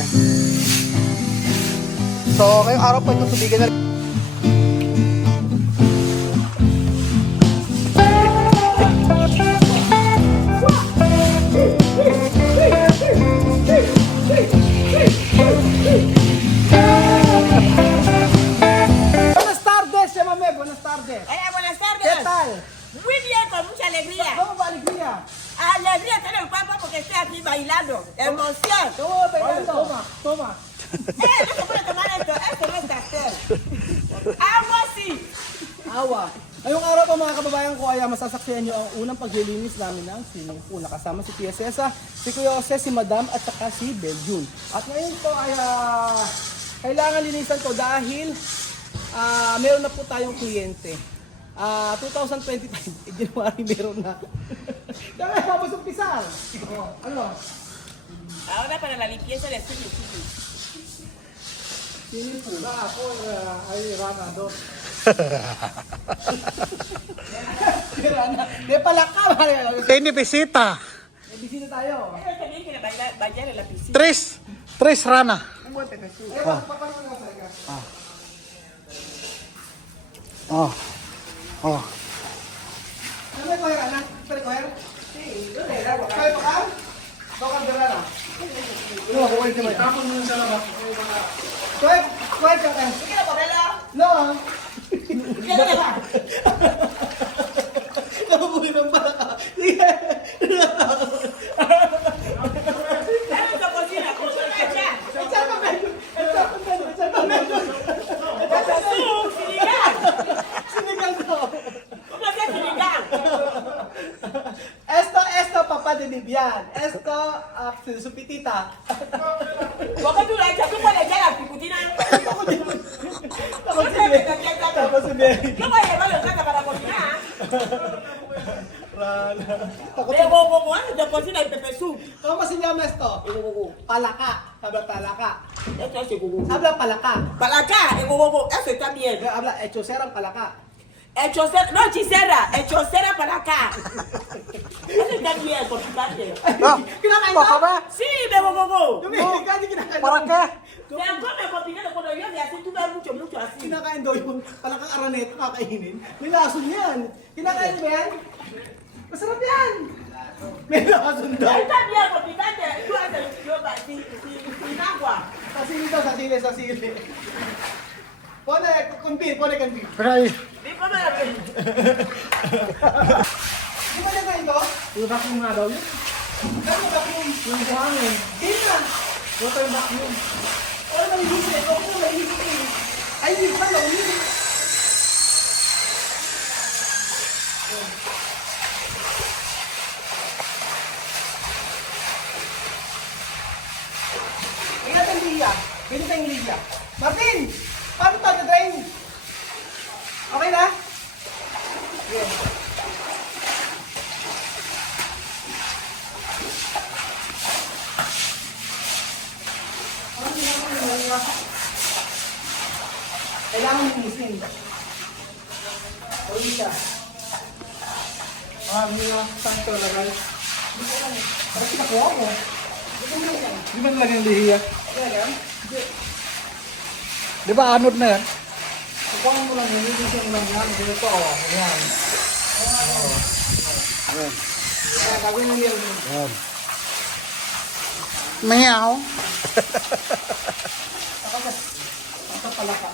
Ayan. So, ngayong araw po ito tubigan na rin. Buenas tardes, llámame, buenas tardes. Hola, buenas tardes. ¿Qué tal? Muy bien, con mucha alegría. ¿Cómo va alegría? Alegría tener el cuerpo porque estoy aquí bailando. Emoción. ¿Cómo va bailando? Toma, toma. No se puede tomar esto no es cartel. Agua sí. Awa. Ngayong araw po mga kababayan ko ay masasaksihan nyo ang unang paglilinis namin ng swimming pool. Nakasama si Tia Cesa, si Kuya Jose, si Madam at saka si Beljun. At ngayon po ay kailangan linisan to dahil meron na po tayong kliyente. 2025, January meron na. Kaya tapos umpisal. Ano? Ahora para la limpieza del swimming pool. Swimming pool. Ako ay Ranado. Di pala ka. Tini bisita. May bisita tayo. Pero también quiere bailar en la piscina. Tres rana. Un buen pepecito. Oh. Oh. ¿No me coger, Ana? ¿Puede coger? Sí. ¿Dónde el agua? ¿Puede tocar? Toca de rana. No, como el tema. Tapos mo sa labas. Puede tocar. ¿Quiere ponerla? No. ¿Quiere va? Nabubuli ng baka. Sige. Dale tu cocina, cocina. Echa papel. Echa papel. Echa papel. Sinigang. Sinigang ko. ¿Cómo es sinigang? Esto, papá de Vivian. Esto, su pitita. ¿Por qué tú la echas? ¿Tú puedes echar la picutina? Tapos si Mary. Yo voy a llevarlo en casa para cocinar. Rana. De bobo, ¿no? De cocina y pepe soup. ¿Cómo se llama esto? Palaka. Habla palaka. Esto es gugu. Habla palaka. Para acá, el bobo, eso está bien. Habla hechocera palaka. Hechocera, no hechicera, hechocera para acá. Eso está bien, por tu parte. No. Kinakain Baka ko? ba? Sí, de bobo. Hindi kinakain Para qué? Se come cocinado cuando yo de así, tú ves mucho así. Kinakain daw yung palakang araneta kakainin. May lason yan. Kinakain mo yan? Masarap yan. May lason daw. Está bien, por picante, tú haces sin agua. Sasili daw, sasili. Pone kanbi. Pero ay, Di come la que. Di ba nakain ko? yung vacuum nga daw yun. Ano vacuum? Yung buhangin. Di na. Yung yung vacuum. Ano nalihis eh? Ako nalihis eh. Ay, hindi pa nalihis. May natin liya. Pwede tayong liya. Martin! Paano tayo drain? Okay na? Yes. Kailangan linisin. Uwi siya. May mga santo lagay. Parang pinakuha mo. Di ba nilagay yung lihiya? Kaya Di ba anod na yan? kukuha mo lang yun. Linisin mo lang yan. Ganito o. Ayan. Ayan. Kaya gagawin mo yan. Ayan. Meow. Sa palaka.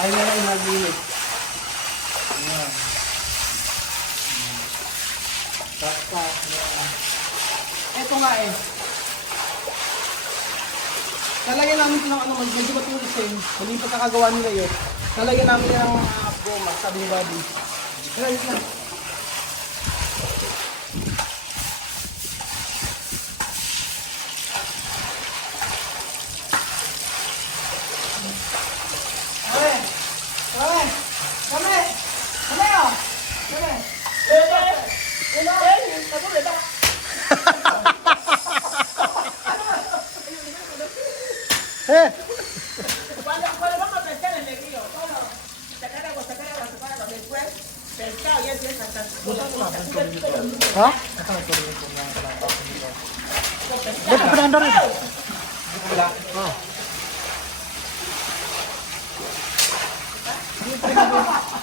Ay na lang naglinis. Ayan. Tapos, eto nga eh. Nalagyan namin ito ng medyo matulis eh. Hindi pa kakagawa nila yun. Nalagyan namin ng goma, sabi ni Bobby. Ayos na. Kame! Kame! Kame! Kame oh! Kame! Eh! Cuando vamos a pescar en el río, ¿cómo? Sacar agua Ha? Dito pinanda rin. Oh.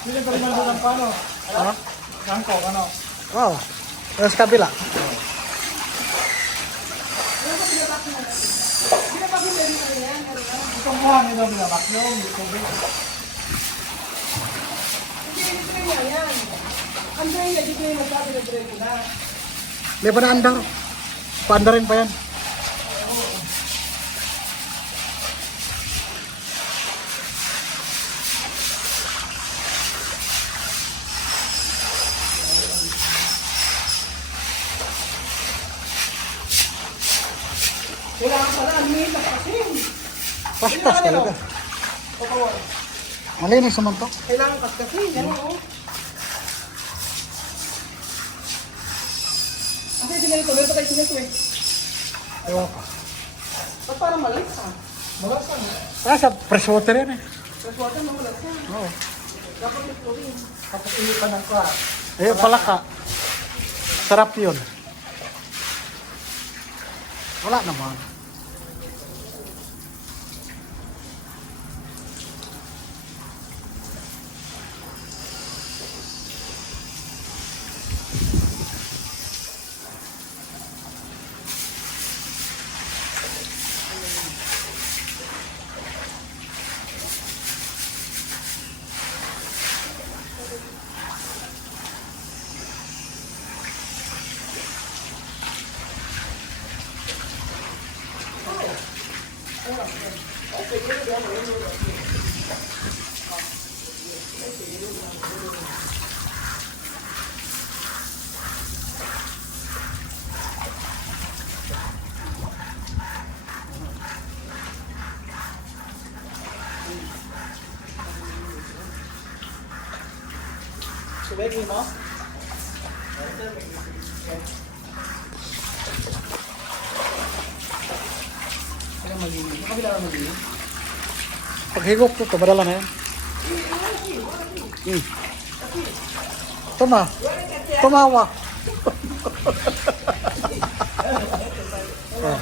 Hindi pa rin ng paano. Ha? Angkok, ano? Wow. Sa kabila. Itong buhang nila binabak yung tubig. May pa na andar. Paandarin pa yan. Kailangan pala, amin, kasi. Pastas talaga. Malinis naman to. Kailangan kaskasin, yan o. Kasi sinilito, meron pa tayo sinilito eh. Ewan ko. Ba't parang malas ha? Malas ka. Sa fresh water yan eh. Fresh water mo malas ha? Oo. Dapat may chlorine. Tapos inipan ng kwa. Ayun pala ka. Sarap yun. Wala naman. Subegi mo? Kaya magiging. Makabila ka magiging. Paghigop to, madala na yan. Tama. Tumawa. Oh.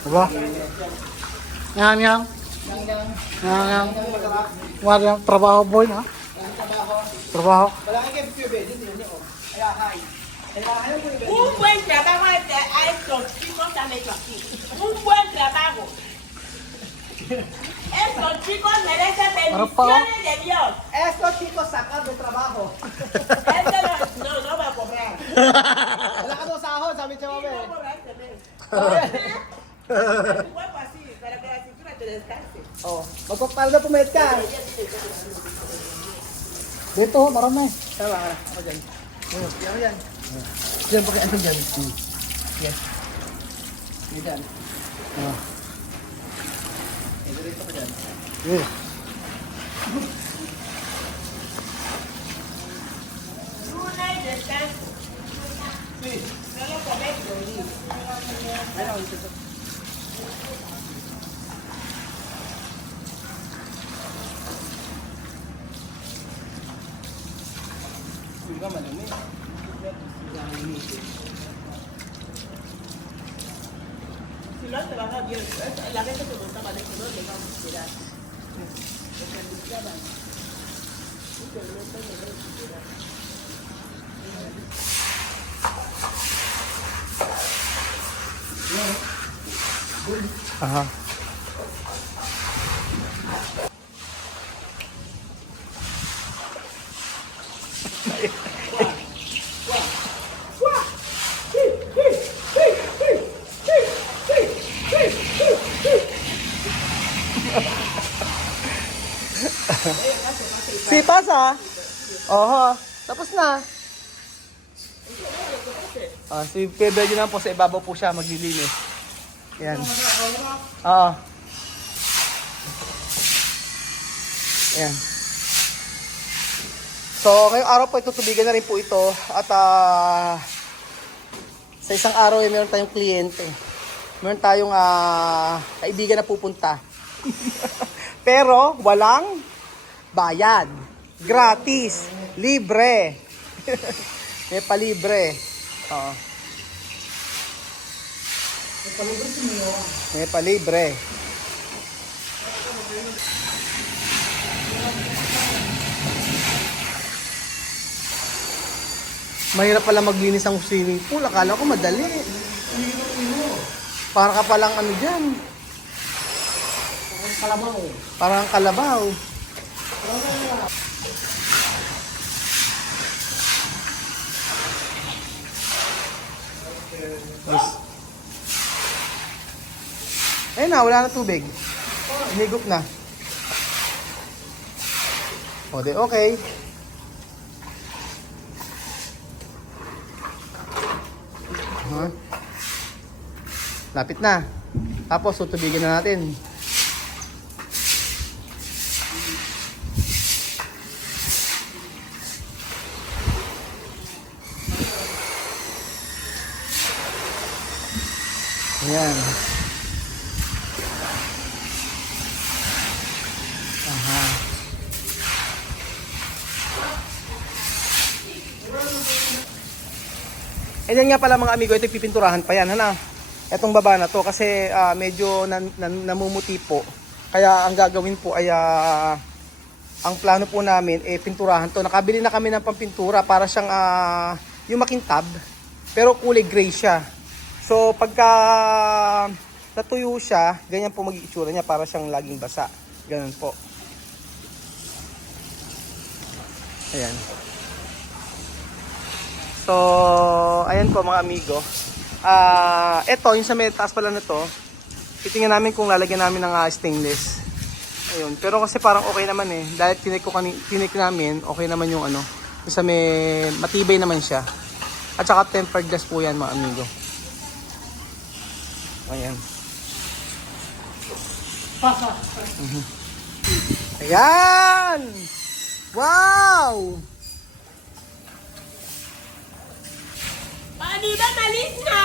Diba? Yan, yan. Yan, yan. Wala trabaho boy na. Trabaho. Wala kayo kay Pube, dito yun o. Kaya hi. Kaya ayaw ko yung Un buen trabajo a estos chicos han hecho aquí. Un buen trabajo. Estos chicos merecen bendiciones de Dios. Estos chicos sacan de trabajo. Este no va a cobrar. Wala ka daw sahod, sabi niya No mami. va a cobrar este mes. Tu cuerpo así, para que la cintura te descanse. Oh, magpapala na pumayat ka. Dito, marami. Tama ka na, ako dyan. Yan, yan. Diyan, pagkaan ko dyan. Yes. Yan dyan. Ah. Diretso ko dyan. Yeah. Luna y descanso. Solo comer y dormir. Ayun, dito. Uy, ka malami. Si no te van a bien, la gente que montaba de color le va a esperar. Aha. Sipas ha? Oho, tapos na. Si Pebe yun lang po sa ibabaw po siya maglilinis. Yan. Oo. Yan. So, ngayong araw po itutubigan na rin po ito at sa isang araw ay meron tayong kliyente. Meron tayong kaibigan na pupunta. Pero walang bayad. Gratis. Libre. May palibre. Oo. May palibre. Mahirap pala maglinis ang swimming pool. Akala ko madali. Para ka palang ano dyan. Kalabaw. Parang kalabaw. Yes. Ayun na, wala na tubig. Hinigop na. O, di okay. Lapit na. Tapos, tutubigan na natin. Ayan. Aha. And then nga pala mga amigo, ito pipinturahan pa yan, hana? Etong baba na to kasi medyo namumuti po. Kaya ang gagawin po ay ang plano po namin pinturahan to. Nakabili na kami ng pampintura para siyang yung makintab pero kulay gray siya. So pagka natuyo siya, ganyan po mag-iitsura niya para siyang laging basa. Ganun po. Ayan. So, ayan po mga amigo. Ito, yung sa may taas pala na to, titingnan namin kung lalagyan namin ng stainless. Ayun. Pero kasi parang okay naman eh. Dahil tinik namin, okay naman yung ano. Yung sa may matibay naman siya. At saka tempered glass po yan mga amigo. Ayan. Ayan! Wow! Di ba malis na?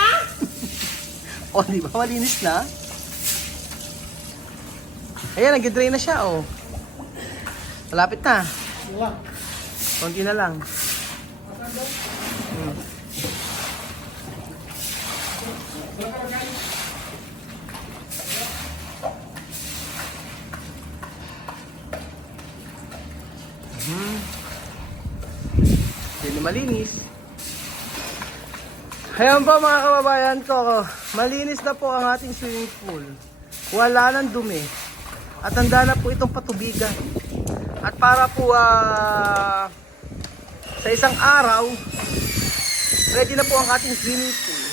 O, di ba? Malinis na. Ayan, nag-drain na siya, oh. Malapit na. Konti na lang. Hindi malinis. Ayan po mga kababayan ko, malinis na po ang ating swimming pool. Wala nang dumi. At handa na po itong patubigan. At para po sa isang araw, ready na po ang ating swimming pool.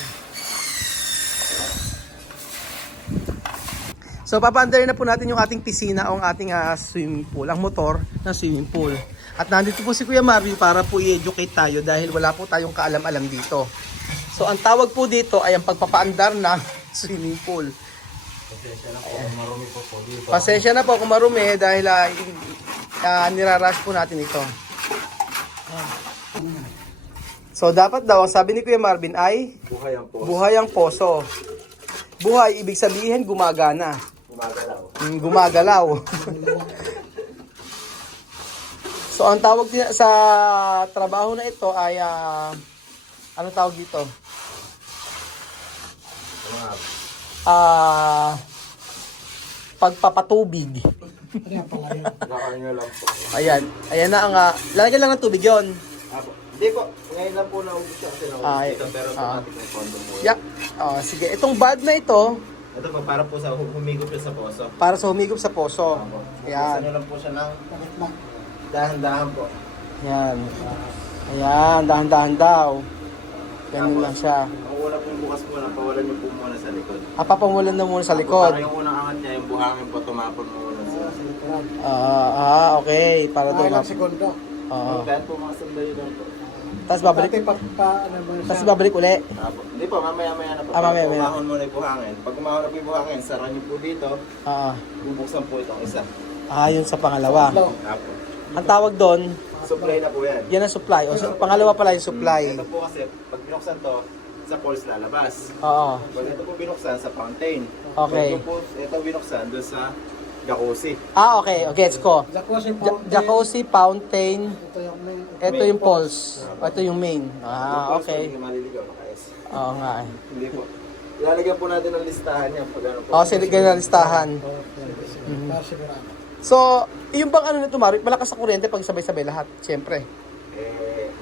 So papaandarin na po natin yung ating piscina o ang ating swimming pool, ang motor ng swimming pool. At nandito po si Kuya Marvin para po i-educate tayo dahil wala po tayong kaalam-alam dito. So ang tawag po dito ay ang pagpapaandar ng swimming pool. Pasensya na po kung marumi dahil nirarush po natin ito. So dapat daw, ang sabi ni Kuya Marvin ay buhay ang poso. Buhay, ibig sabihin gumagana. Gumagalaw. So ang tawag sa trabaho na ito ay ano tawag dito? Pagpapatubig. Ayan. Ayan na ang lalagyan lang ng tubig 'yon. Hindi po. Ngayon lang po naubos siya kasi naubos dito pero automatic na pondo po. Yeah. Sige. Itong bulb na ito, Ito po para po sa humigop siya sa poso. para sa humigop sa poso. Ayan. Ayan. lang po siya ng dahan-dahan po. Ayan. Ayan. Dahan-dahan daw. Ganun lang siya. Ang una pong bukas muna, pawalan niyo po muna sa likod. Papamulan na muna sa likod. Para yung unang angat niya, yung buhangin po tumapon muna sa likod. Okay. Para doon. Ilang segundo. Kaya po mga sandali lang po. Tapos babalik. Tapos babalik uli. Hindi po, mamaya-maya na po. Mamaya-maya. Umahon muna yung buhangin. Pag umahon na po yung buhangin, sara niyo po dito. Bubuksan po itong isa. Yun sa pangalawa. Apo. Ang tawag doon, Supply na po yan. yan ang supply. O, pangalawa pala yung supply. Ito po kasi, pag binuksan to, sa falls lalabas. Oo. Pag ito po binuksan sa fountain. Okay. Ito binuksan doon sa jacuzzi. Okay. Gets ko. Jacuzzi fountain. Jacuzzi, fountain, Ito yung main. ito yung pulse. Ito yung main. Okay. Hindi maliligaw na guys. Oo nga eh. Hindi po. Ilalagyan po natin ang listahan niya pag ano po. Sige, ganyan listahan. Para sigurado. So, yung bang ano nito, Mari, malakas sa kuryente pag sabay-sabay lahat, siyempre.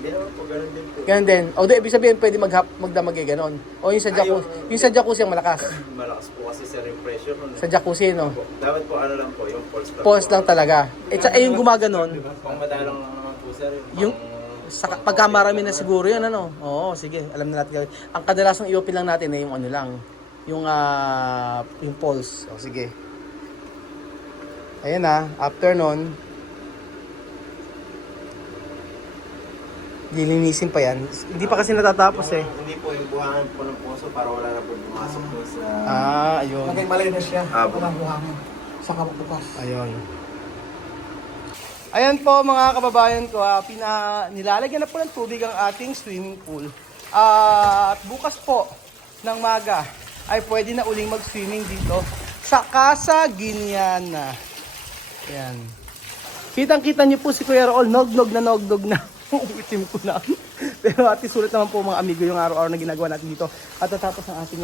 Hindi naman po, ganun din po. Ganun din. O, ibig sabihin, pwede magdamag eh, ganun. O, yung sa jacuzzi, yung sa jacuzzi ang malakas. Malakas po kasi sir yung pressure nun. Sa jacuzzi, no? Dapat po ano lang po, yung pulse lang. Pulse lang talaga. Yung gumaganon, Pang madalang lang naman po sir. yung pagka marami na siguro yun, ano? Oo, sige, alam na natin. Ang kadalasang i-open lang natin yung ano lang, yung pulse. O, sige. Ayan na, after nun, lilinisin pa yan. Hindi pa kasi natatapos eh. Hindi po yung buhangin po ng puso para wala na po pumasok doon sa... Ayun. Maging malinis siya. Abo. Walang buhangin. Sa kabukas. Ayun. Ayan po mga kababayan ko, nilalagyan na po ng tubig ang ating swimming pool. At bukas po ng maga ay pwede na uling mag-swimming dito sa Casa Guiniana. Ayan. Kitang-kita niyo po si Kuya Raul, nog-nog na. Itim ko na. Pero at least sulit naman po mga amigo yung araw-araw na ginagawa natin dito. At tatapos ang ating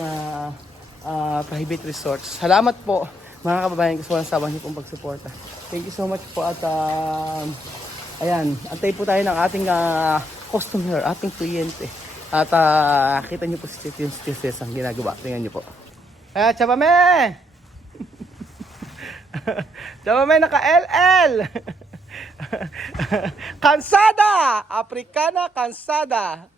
private resorts. Salamat po mga kababayan, gusto ko lang sabang niyo pong pagsuporta. Thank you so much po at ayan, antay po tayo ng ating customer, ating kliyente. At kita niyo po si Ches ang ginagawa. Tingnan niyo po. Chabame! Chabame naka-LL! Kansada! Africana Kansada!